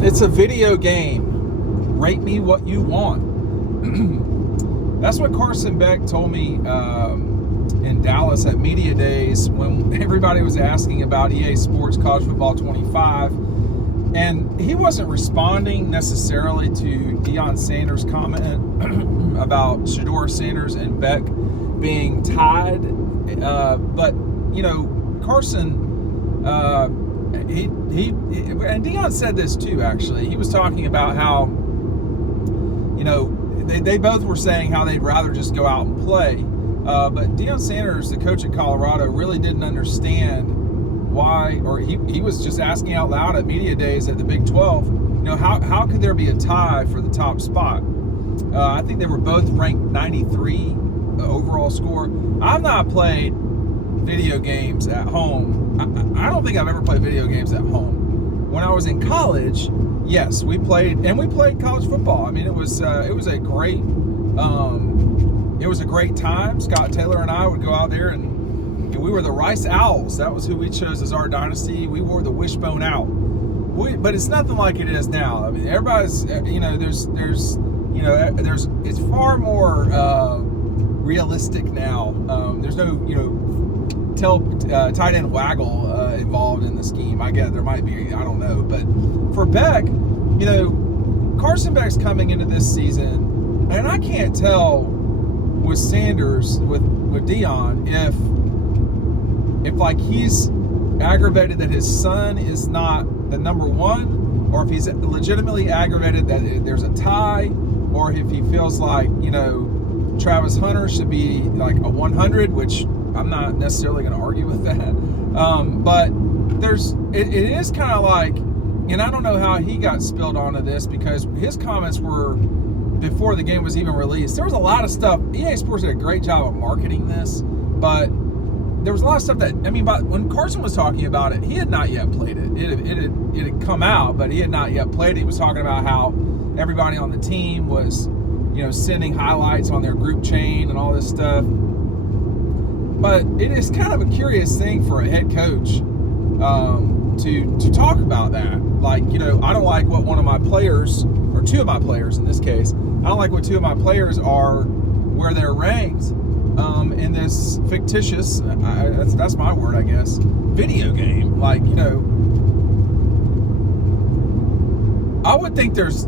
It's a video game. Rate me what you want. That's what Carson Beck told me in Dallas at Media Days when everybody was asking about EA Sports College Football 25. And he wasn't responding necessarily to Deion Sanders' comment about Shedeur Sanders and Beck being tied. But, you know, Carson, he and Deion said this too, actually. He was talking about how, you know, they both were saying how they'd rather just go out and play. But Deion Sanders, the coach at Colorado, really didn't understand why, or he was just asking out loud at Media Days at the Big 12, you know, how could there be a tie for the top spot? I think they were both ranked 93 overall score. I've not played video games at home. I don't think I've ever played video games at home. When I was in college, yes, we played college football. I mean, it was a great time. Scott Taylor and I would go out there and we were the Rice Owls. That was who we chose as our dynasty. We wore the wishbone out. But it's nothing like it is now. I mean, everybody's, you know, it's far more realistic now. There's no, you know, tight end waggle involved in the scheme. I get there might be, I don't know. But for Beck, you know, Carson Beck's coming into this season, and I can't tell with Sanders, with Deion, if like he's aggravated that his son is not the number one, or if he's legitimately aggravated that there's a tie, or if he feels like, you know, Travis Hunter should be like a 100, which I'm not necessarily going to argue with that. But it is kind of like, and I don't know how he got spilled onto this, because his comments were before the game was even released. There was a lot of stuff. EA Sports did a great job of marketing this, but there was a lot of stuff that, I mean, when Carson was talking about it, he had not yet played it. It had come out, but he had not yet played it. He was talking about how everybody on the team was, you know, sending highlights on their group chain and all this stuff. But it is kind of a curious thing for a head coach to talk about that. Like, you know, I don't like what one of my players, or two of my players in this case, I don't like what two of my players are, where they're ranked in this fictitious, that's my word, I guess, video game. Like, you know, I would think this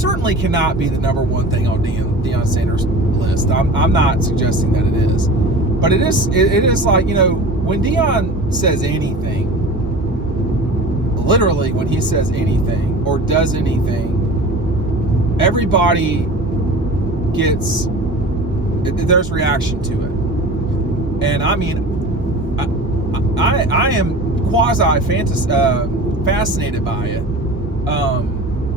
certainly cannot be the number one thing on Deion Sanders' list. I'm not suggesting that it is, but it is like, you know, when Deion says anything, literally when he says anything or does anything, everybody there's reaction to it. And I mean, I am fascinated by it.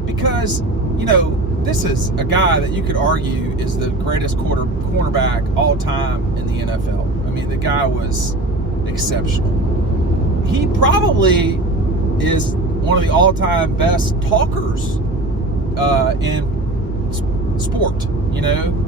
Because, you know, this is a guy that you could argue is the greatest cornerback all time in the NFL. I mean, the guy was exceptional. He probably is one of the all-time best talkers in sport, you know.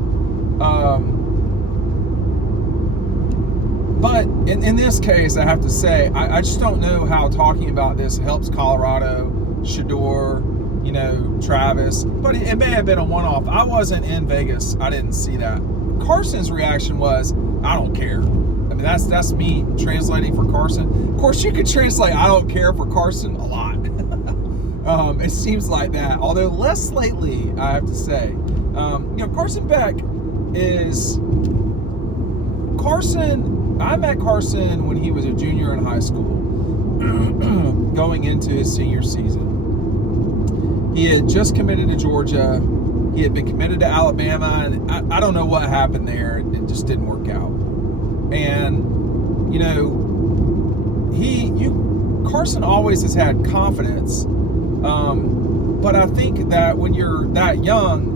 But in this case, I have to say, I just don't know how talking about this helps Colorado, Shedeur, you know, Travis, but it may have been a one-off. I wasn't in Vegas. I didn't see that. Carson's reaction was, I don't care. I mean, that's me translating for Carson. Of course, you could translate I don't care for Carson a lot. It seems like that, although less lately, I have to say. You know, Carson Beck is... I met Carson when he was a junior in high school, going into his senior season. He had just committed to Georgia. He had been committed to Alabama, and I don't know what happened there. It just didn't work out. And, you know, Carson always has had confidence, but I think that when you're that young,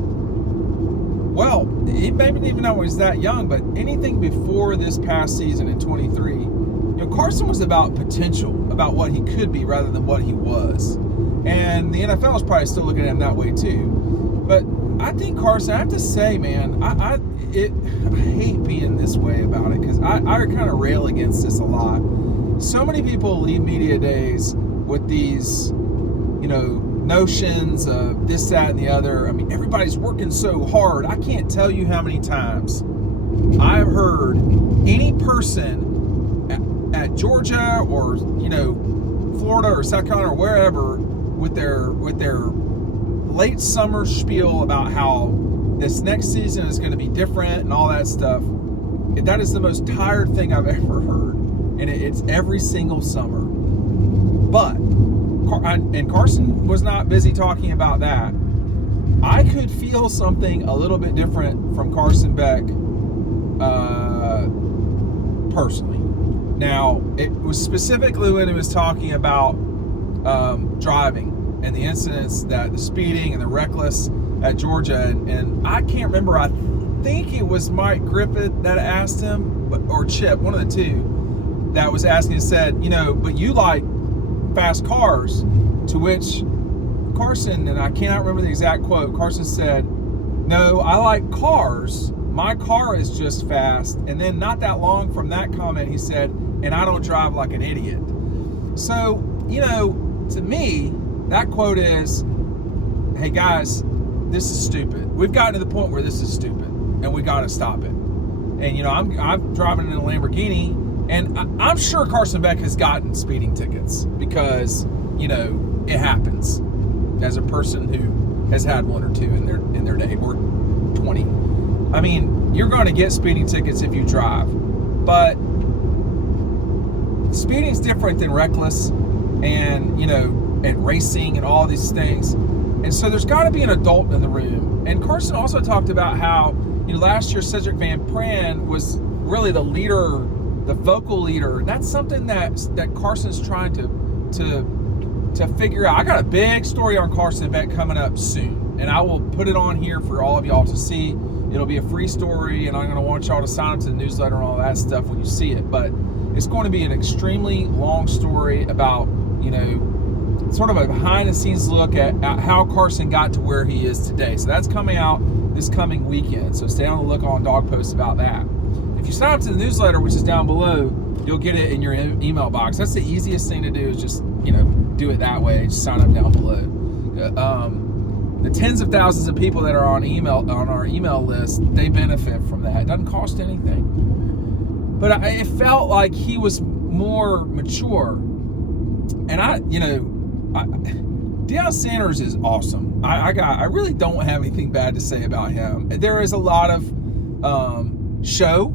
well, maybe even though he's that young, but anything before this past season in 23, you know, Carson was about potential, about what he could be rather than what he was. And the NFL is probably still looking at him that way too. But I think Carson, I have to say, man, I hate being this way about it, because I kind of rail against this a lot. So many people leave media days with these, you notions of this, that, and the other. I mean, everybody's working so hard. I can't tell you how many times I've heard any person at Georgia or, Florida or South Carolina or wherever with their late summer spiel about how this next season is going to be different and all that stuff. That is the most tired thing I've ever heard. And it's every single summer. But, and Carson was not busy talking about that. I could feel something a little bit different from Carson Beck personally. Now, it was specifically when he was talking about driving and the incidents, the speeding and the reckless at Georgia. And I can't remember, I think it was Mike Griffith that asked him, or Chip, one of the two, that was asking and said, but you like fast cars, to which Carson, and I cannot remember the exact quote, Carson said, no, I like cars. My car is just fast. And then not that long from that comment, he said, and I don't drive like an idiot. So, to me, that quote is, hey guys, this is stupid. We've gotten to the point where this is stupid and we got to stop it. And, I'm driving in a Lamborghini, and I'm sure Carson Beck has gotten speeding tickets because, it happens as a person who has had one or two in their day, or 20. I mean, you're going to get speeding tickets if you drive, but speeding's different than reckless and, and racing and all these things. And so there's got to be an adult in the room. And Carson also talked about how, last year Cedric Van Pran was really the leader, the vocal leader. And that's something that Carson's trying to figure out. I got a big story on Carson Beck coming up soon, and I will put it on here for all of y'all to see. It'll be a free story, and I'm going to want y'all to sign up to the newsletter and all that stuff when you see it. But it's going to be an extremely long story about, sort of a behind-the-scenes look at how Carson got to where he is today. So that's coming out this coming weekend. So stay on the look on Dawg posts about that. If you sign up to the newsletter, which is down below, you'll get it in your email box. That's the easiest thing to do, is just, do it that way. Just sign up down below. The tens of thousands of people that are on our email list, they benefit from that. It doesn't cost anything. But it felt like he was more mature. And Deion Sanders is awesome. I really don't have anything bad to say about him. There is a lot of show.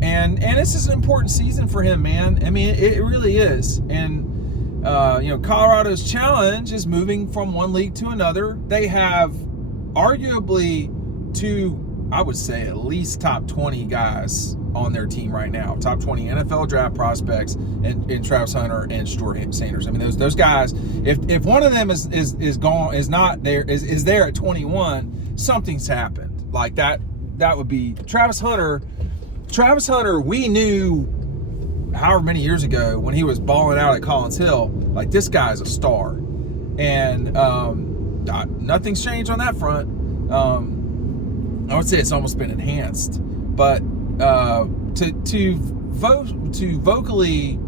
And this is an important season for him, man. I mean, it really is. And, Colorado's challenge is moving from one league to another. They have arguably two, I would say, at least top 20 guys on their team right now. Top 20 NFL draft prospects and Travis Hunter and Stuart Sanders. I mean, those guys, if one of them is gone, is not there, is there at 21, something's happened. Like that would be Travis Hunter. Travis Hunter, we knew however many years ago when he was balling out at Collins Hill, like, this guy's a star. And nothing's changed on that front. I would say it's almost been enhanced. But to vocally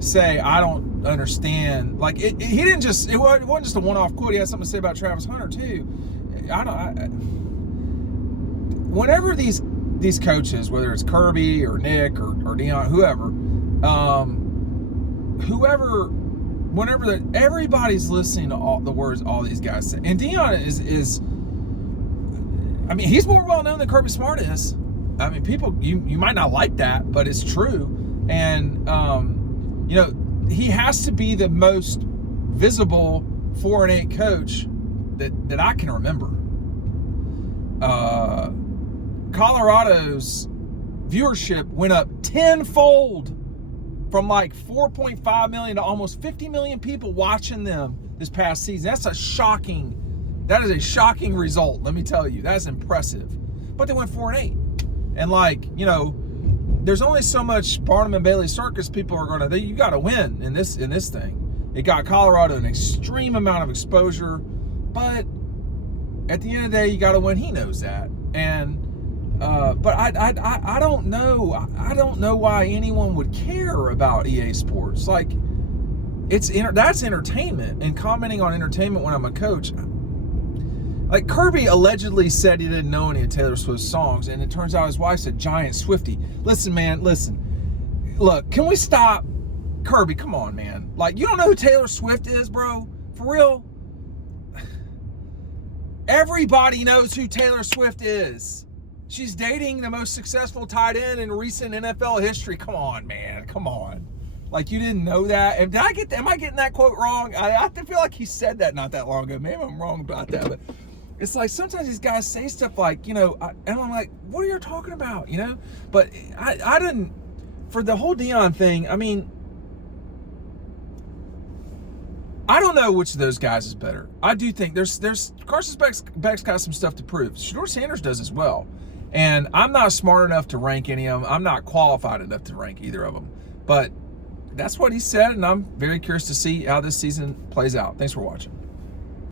say, I don't understand, like, he didn't just, it wasn't just a one-off quote. He had something to say about Travis Hunter too. Whenever these coaches, whether it's Kirby or Nick or Deion, whenever everybody's listening to all the words all these guys say, and Deion is I mean, he's more well known than Kirby Smart is. I mean, people, you might not like that, but it's true. And he has to be the most visible 4-8 coach that I can remember. Colorado's viewership went up tenfold, from like 4.5 million to almost 50 million people watching them this past season. That is a shocking result, let me tell you. That's impressive. But they went 4-8. And there's only so much Barnum and Bailey circus people are going to, you got to win in this thing. It got Colorado an extreme amount of exposure, but at the end of the day, you got to win. He knows that. And but I don't know. I don't know why anyone would care about EA Sports. Like, that's entertainment, and commenting on entertainment when I'm a coach. Like Kirby allegedly said he didn't know any of Taylor Swift's songs, and it turns out his wife's a giant Swiftie. Listen, man, listen. Look, can we stop? Kirby, come on, man. Like, you don't know who Taylor Swift is, bro? For real? Everybody knows who Taylor Swift is. She's dating the most successful tight end in recent NFL history. Come on, man. Come on. Like, you didn't know that? And am I getting that quote wrong? I feel like he said that not that long ago. Maybe I'm wrong about that, but it's like sometimes these guys say stuff like, and I'm like, what are you talking about, But I didn't, for the whole Deion thing, I mean, I don't know which of those guys is better. I do think there's Carson Beck's got some stuff to prove. Shedeur Sanders does as well. And I'm not smart enough to rank any of them. I'm not qualified enough to rank either of them. But that's what he said, and I'm very curious to see how this season plays out. Thanks for watching.